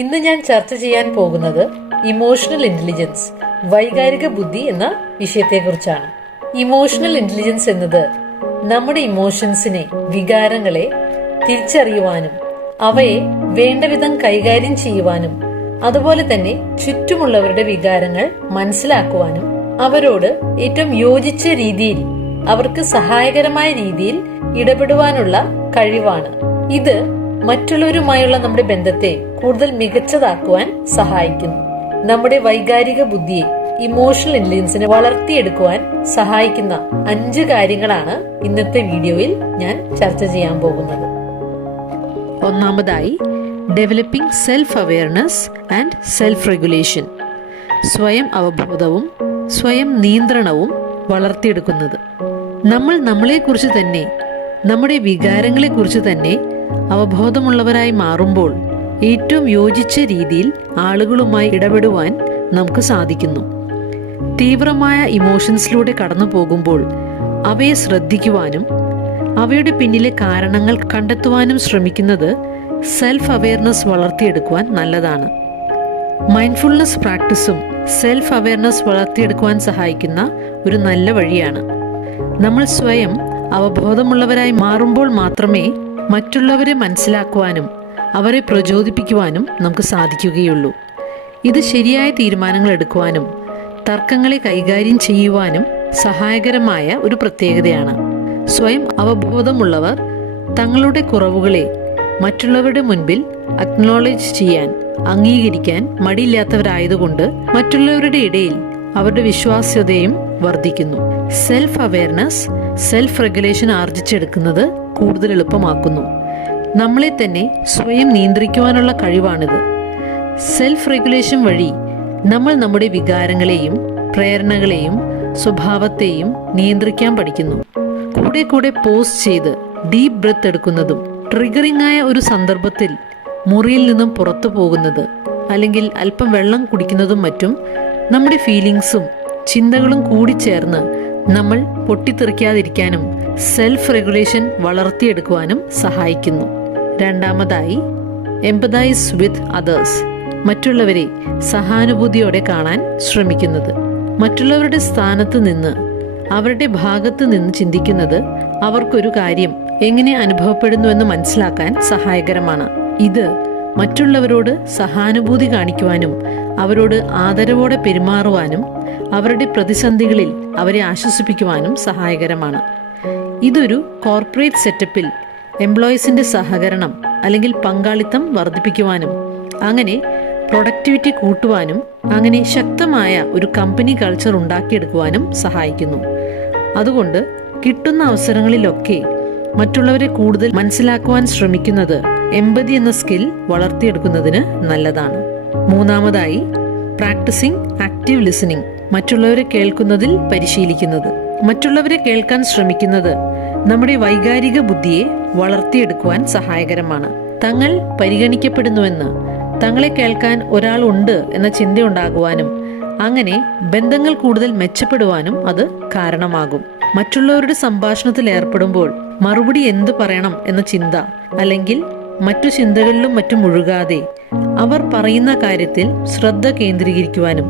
ഇന്ന് ഞാൻ ചർച്ച ചെയ്യാൻ പോകുന്നത് ഇമോഷണൽ ഇന്റലിജൻസ്, വൈകാരിക ബുദ്ധി എന്ന വിഷയത്തെക്കുറിച്ചാണ്. ഇമോഷണൽ ഇന്റലിജൻസ് എന്നത് നമ്മുടെ ഇമോഷൻസിനെ, വികാരങ്ങളെ തിരിച്ചറിയുവാനും അവയെ വേണ്ടവിധം കൈകാര്യം ചെയ്യുവാനും അതുപോലെ തന്നെ ചുറ്റുമുള്ളവരുടെ വികാരങ്ങൾ മനസ്സിലാക്കുവാനും അവരോട് ഏറ്റവും യോജിച്ച രീതിയിൽ, അവർക്ക് സഹായകരമായ രീതിയിൽ ഇടപെടുവാനുള്ള കഴിവാണ്. ഇത് മറ്റുള്ളവരുമായുള്ള നമ്മുടെ ബന്ധത്തെ കൂടുതൽ മികച്ചതാക്കുവാൻ സഹായിക്കുന്നു. നമ്മുടെ വൈകാരിക ബുദ്ധിയെ, ഇമോഷണൽ ഇന്റലിജൻസിനെ വളർത്തിയെടുക്കുവാൻ സഹായിക്കുന്ന 5 കാര്യങ്ങളാണ് ഇന്നത്തെ വീഡിയോയിൽ ഞാൻ ചർച്ച ചെയ്യാൻ പോകുന്നത്. ഒന്നാമതായി, developing self awareness and self regulation. സ്വയം അവബോധവും സ്വയം നിയന്ത്രണവും വളർത്തിയെടുക്കുന്നത്. നമ്മൾ നമ്മളെക്കുറിച്ച് തന്നെ, നമ്മുടെ വികാരങ്ങളെക്കുറിച്ച് തന്നെ അവബോധമുള്ളവരായി മാറുമ്പോൾ ഏറ്റവും യോജിച്ച രീതിയിൽ ആളുകളുമായി ഇടപെടുവാൻ നമുക്ക് സാധിക്കുന്നു. തീവ്രമായ ഇമോഷൻസിലൂടെ കടന്നു പോകുമ്പോൾ അവയെ ശ്രദ്ധിക്കുവാനും അവയുടെ പിന്നിലെ കാരണങ്ങൾ കണ്ടെത്തുവാനും ശ്രമിക്കുന്നത് സെൽഫ് അവെയർനെസ് വളർത്തിയെടുക്കുവാൻ നല്ലതാണ്. മൈൻഡ്ഫുൾനെസ് പ്രാക്ടീസും സെൽഫ് അവെയർനെസ് വളർത്തിയെടുക്കുവാൻ സഹായിക്കുന്ന ഒരു നല്ല വഴിയാണ്. നമ്മൾ സ്വയം അവബോധമുള്ളവരായി മാറുമ്പോൾ മാത്രമേ മറ്റുള്ളവരെ മനസ്സിലാക്കുവാനും അവരെ പ്രചോദിപ്പിക്കുവാനും നമുക്ക് സാധിക്കുകയുള്ളൂ. ഇത് ശരിയായ തീരുമാനങ്ങൾ എടുക്കുവാനും തർക്കങ്ങളെ കൈകാര്യം ചെയ്യുവാനും സഹായകരമായ ഒരു പ്രത്യേകതയാണ്. സ്വയം അവബോധമുള്ളവർ തങ്ങളുടെ കുറവുകളെ മറ്റുള്ളവരുടെ മുൻപിൽ അക്നോളജ് ചെയ്യാൻ, അംഗീകരിക്കാൻ മടിയില്ലാത്തവരായതുകൊണ്ട് മറ്റുള്ളവരുടെ ഇടയിൽ അവരുടെ വിശ്വാസ്യതയും വർദ്ധിക്കുന്നു. സെൽഫ് അവെയർനെസ്, സെൽഫ് റെഗുലേഷൻ ആർജിച്ചെടുക്കുന്നത് കൂടുതൽ എളുപ്പമാക്കുന്നു. നമ്മളെ തന്നെ സ്വയം നിയന്ത്രിക്കുവാനുള്ള കഴിവാണിത്. സെൽഫ് റെഗുലേഷൻ വഴി നമ്മൾ നമ്മുടെ വികാരങ്ങളെയും പ്രേരണകളെയും സ്വഭാവത്തെയും നിയന്ത്രിക്കാൻ പഠിക്കുന്നു. കൂടെ കൂടെ പോസ് ചെയ്ത് ഡീപ് ബ്രെത്ത് എടുക്കുന്നതും ട്രിഗറിംഗ് ആയ ഒരു സന്ദർഭത്തിൽ മുറിയിൽ നിന്നും പുറത്തു പോകുന്നത്, അല്ലെങ്കിൽ അല്പം വെള്ളം കുടിക്കുന്നതും മറ്റും നമ്മുടെ ഫീലിങ്സും ചിന്തകളും കൂടി ചേർന്ന് നമ്മൾ പൊട്ടിത്തെറിക്കാതിരിക്കാനും സെൽഫ് റെഗുലേഷൻ വളർത്തിയെടുക്കുവാനും സഹായിക്കുന്നു. രണ്ടാമതായി, എംപതൈസ് വിത്ത് അതേഴ്സ്. മറ്റുള്ളവരെ സഹാനുഭൂതിയോടെ കാണാൻ ശ്രമിക്കുന്നത്. മറ്റുള്ളവരുടെ സ്ഥാനത്ത് നിന്ന്, അവരുടെ ഭാഗത്ത് നിന്ന് ചിന്തിക്കുന്നത് അവർക്കൊരു കാര്യം എങ്ങനെ അനുഭവപ്പെടുന്നുവെന്ന് മനസ്സിലാക്കാൻ സഹായകരമാണ്. ഇത് മറ്റുള്ളവരോട് സഹാനുഭൂതി കാണിക്കുവാനും അവരോട് ആദരവോടെ പെരുമാറുവാനും അവരുടെ പ്രതിസന്ധികളിൽ അവരെ ആശ്വസിപ്പിക്കുവാനും സഹായകരമാണ്. ഇതൊരു കോർപ്പറേറ്റ് സെറ്റപ്പിൽ എംപ്ലോയീസിന്റെ സഹകരണം അല്ലെങ്കിൽ പങ്കാളിത്തം വർദ്ധിപ്പിക്കുവാനും അങ്ങനെ പ്രൊഡക്ടിവിറ്റി കൂട്ടുവാനും അങ്ങനെ ശക്തമായ ഒരു കമ്പനി കൾച്ചർ ഉണ്ടാക്കിയെടുക്കുവാനും സഹായിക്കുന്നു. അതുകൊണ്ട് കിട്ടുന്ന അവസരങ്ങളിലൊക്കെ മറ്റുള്ളവരെ കൂടുതൽ മനസ്സിലാക്കുവാൻ ശ്രമിക്കുന്നത് എമ്പതി എന്ന സ്കിൽ വളർത്തിയെടുക്കുന്നതിന് നല്ലതാണ്. മൂന്നാമതായി, പ്രാക്ടീസിംഗ് ആക്റ്റീവ് ലിസണിംഗ്. മറ്റുള്ളവരെ കേൾക്കുന്നതിൽ പരിശീലിക്കുന്നത്. മറ്റുള്ളവരെ കേൾക്കാൻ ശ്രമിക്കുന്നത് നമ്മുടെ വൈകാരിക ബുദ്ധിയെ വളർത്തിയെടുക്കുവാൻ സഹായകരമാണ്. തങ്ങൾ പരിഗണിക്കപ്പെടുന്നുവെന്ന്, തങ്ങളെ കേൾക്കാൻ ഒരാൾ ഉണ്ട് എന്ന ചിന്തയുണ്ടാകുവാനും അങ്ങനെ ബന്ധങ്ങൾ കൂടുതൽ മെച്ചപ്പെടുവാനും അത് കാരണമാകും. മറ്റുള്ളവരുടെ സംഭാഷണത്തിൽ ഏർപ്പെടുമ്പോൾ മറുപടി എന്തു പറയണം എന്ന ചിന്ത അല്ലെങ്കിൽ മറ്റു ചിന്തകളിലും മറ്റും മുഴുകാതെ അവർ പറയുന്ന കാര്യത്തിൽ ശ്രദ്ധ കേന്ദ്രീകരിക്കുവാനും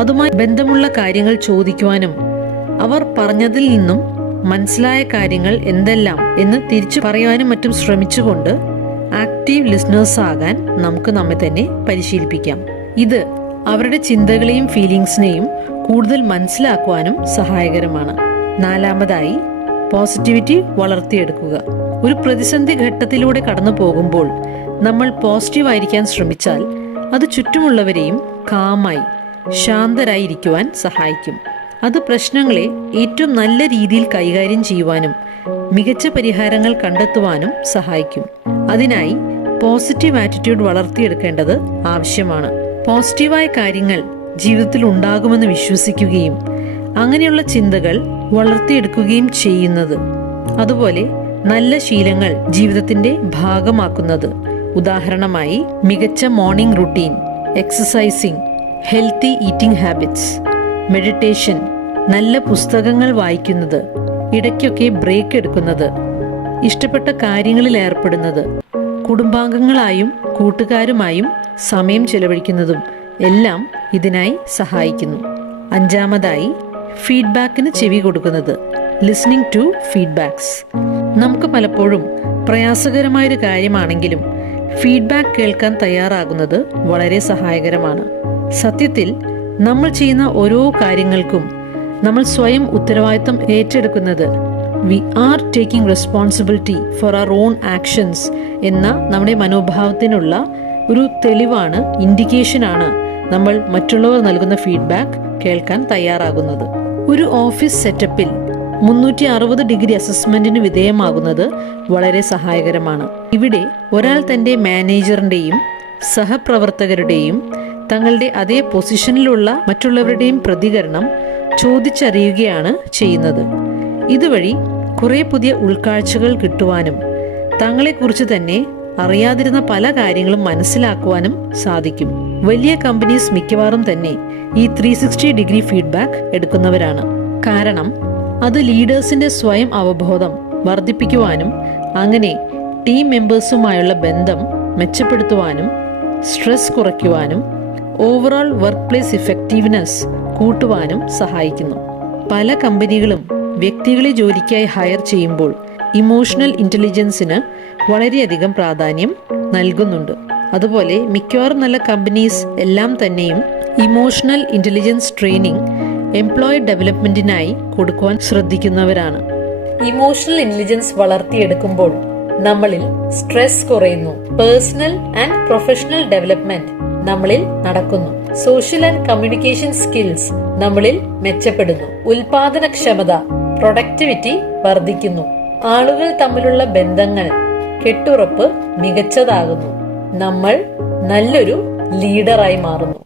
അതുമായി ബന്ധമുള്ള കാര്യങ്ങൾ ചോദിക്കുവാനും അവർ പറഞ്ഞതിൽ നിന്നും മനസ്സിലായ കാര്യങ്ങൾ എന്തെല്ലാം എന്ന് തിരിച്ചു പറയുവാനും മറ്റും ശ്രമിച്ചുകൊണ്ട് ആക്റ്റീവ് ലിസണേഴ്സ് ആകാൻ നമുക്ക് നമ്മെ തന്നെ പരിശീലിപ്പിക്കാം. ഇത് അവരുടെ ചിന്തകളെയും ഫീലിങ്സിനെയും കൂടുതൽ മനസ്സിലാക്കുവാനും സഹായകരമാണ്. നാലാമതായി, പോസിറ്റിവിറ്റി വളർത്തിയെടുക്കുക. ഒരു പ്രതിസന്ധി ഘട്ടത്തിലൂടെ കടന്നു പോകുമ്പോൾ നമ്മൾ പോസിറ്റീവായിരിക്കാൻ ശ്രമിച്ചാൽ അത് ചുറ്റുമുള്ളവരെയും കാമായി, ശാന്തരായിരിക്കുവാൻ സഹായിക്കും. അത് പ്രശ്നങ്ങളെ ഏറ്റവും നല്ല രീതിയിൽ കൈകാര്യം ചെയ്യുവാനും മികച്ച പരിഹാരങ്ങൾ കണ്ടെത്തുവാനും സഹായിക്കും. അതിനായി പോസിറ്റീവ് ആറ്റിറ്റ്യൂഡ് വളർത്തിയെടുക്കേണ്ടത് ആവശ്യമാണ്. പോസിറ്റീവായ കാര്യങ്ങൾ ജീവിതത്തിൽ ഉണ്ടാകുമെന്ന് വിശ്വസിക്കുകയും അങ്ങനെയുള്ള ചിന്തകൾ വളർത്തിയെടുക്കുകയും ചെയ്യുന്നത്, അതുപോലെ നല്ല ശീലങ്ങൾ ജീവിതത്തിന്റെ ഭാഗമാക്കുന്നത്. ഉദാഹരണമായി, മികച്ച morning routine, exercising, healthy eating habits, meditation, നല്ല പുസ്തകങ്ങൾ വായിക്കുന്നത്, ഇടയ്ക്കൊക്കെ ബ്രേക്ക് എടുക്കുന്നത്, ഇഷ്ടപ്പെട്ട കാര്യങ്ങളിൽ ഏർപ്പെടുന്നത്, കുടുംബാംഗങ്ങളായും കൂട്ടുകാരുമായും സമയം ചെലവഴിക്കുന്നതും എല്ലാം ഇതിനായി സഹായിക്കുന്നു. അഞ്ചാമതായി, ഫീഡ്ബാക്കിന് ചെവി കൊടുക്കുന്നത്, ലിസ്ണിംഗ് ടു ഫീഡ്ബാക്സ്. നമുക്ക് പലപ്പോഴും പ്രയാസകരമായൊരു കാര്യമാണെങ്കിലും ഫീഡ്ബാക്ക് കേൾക്കാൻ തയ്യാറാകുന്നത് വളരെ സഹായകരമാണ്. സത്യത്തിൽ നമ്മൾ ചെയ്യുന്ന ഓരോ കാര്യങ്ങൾക്കും നമ്മൾ സ്വയം ഉത്തരവാദിത്തം ഏറ്റെടുക്കുന്നത് we are taking responsibility for our own actions എന്ന നമ്മുടെ മനോഭാവത്തിനുള്ള ഒരു തെളിവാണ്, ഇൻഡിക്കേഷനാണ് നമ്മൾ മറ്റുള്ളവർ നൽകുന്ന ഫീഡ്ബാക്ക് കേൾക്കാൻ തയ്യാറാകുന്നത്. ഒരു ഓഫീസ് സെറ്റപ്പിൽ 360 ഡിഗ്രി അസസ്മെന്റിന് വിധേയമാകുന്നത് വളരെ സഹായകരമാണ്. ഇവിടെ ഒരാൾ തൻ്റെ മാനേജറിൻ്റെയും സഹപ്രവർത്തകരുടെയും തങ്ങളുടെ അതേ പൊസിഷനിലുള്ള മറ്റുള്ളവരുടെയും പ്രതികരണം ചോദിച്ചറിയുകയാണ് ചെയ്യുന്നത്. ഇതുവഴി കുറേ പുതിയ ഉൾക്കാഴ്ചകൾ കിട്ടുവാനും തങ്ങളെക്കുറിച്ച് തന്നെ അറിയാതിരുന്ന പല കാര്യങ്ങളും മനസ്സിലാക്കുവാനും സാധിക്കും. വലിയ കമ്പനീസ് മിക്കവാറും തന്നെ ഈ 360 ഡിഗ്രി ഫീഡ്ബാക്ക് എടുക്കുന്നവരാണ്. കാരണം അത് ലീഡേഴ്സിന്റെ സ്വയം അവബോധം വർദ്ധിപ്പിക്കുവാനും അങ്ങനെ ടീം മെമ്പേഴ്സുമായുള്ള ബന്ധം മെച്ചപ്പെടുത്തുവാനും സ്ട്രെസ് കുറയ്ക്കുവാനും ഓവറോൾ വർക്ക് പ്ലേസ് ഇഫക്റ്റീവ്നെസ് കൂട്ടുവാനും സഹായിക്കുന്നു. പല കമ്പനികളും വ്യക്തികളെ ജോലിക്കായി ഹയർ ചെയ്യുമ്പോൾ ഇമോഷണൽ ഇൻ്റലിജൻസിന് വളരെയധികം പ്രാധാന്യം നൽകുന്നുണ്ട്. അതുപോലെ മിക്കവാറും നല്ല കമ്പനീസ് എല്ലാം തന്നെയും ഇമോഷണൽ ഇൻ്റലിജൻസ് ട്രെയിനിങ് എംപ്ലോയി ഡെവലപ്മെന്റിനായി കൊടുക്കുവാൻ ശ്രദ്ധിക്കുന്നവരാണ്. ഇമോഷണൽ ഇന്റലിജൻസ് വളർത്തിയെടുക്കുമ്പോൾ നമ്മളിൽ സ്ട്രെസ് കുറയുന്നു. പേഴ്സണൽ ആൻഡ് പ്രൊഫഷണൽ ഡെവലപ്മെന്റ് നമ്മളിൽ നടക്കുന്നു. സോഷ്യൽ ആൻഡ് കമ്മ്യൂണിക്കേഷൻ സ്കിൽസ് നമ്മളിൽ മെച്ചപ്പെടുന്നു. ഉൽപാദനക്ഷമത, പ്രൊഡക്ടിവിറ്റി വർദ്ധിക്കുന്നു. ആളുകൾ തമ്മിലുള്ള ബന്ധങ്ങൾ, കെട്ടുറപ്പ് മികച്ചതാകുന്നു. നമ്മൾ നല്ലൊരു ലീഡറായി മാറുന്നു.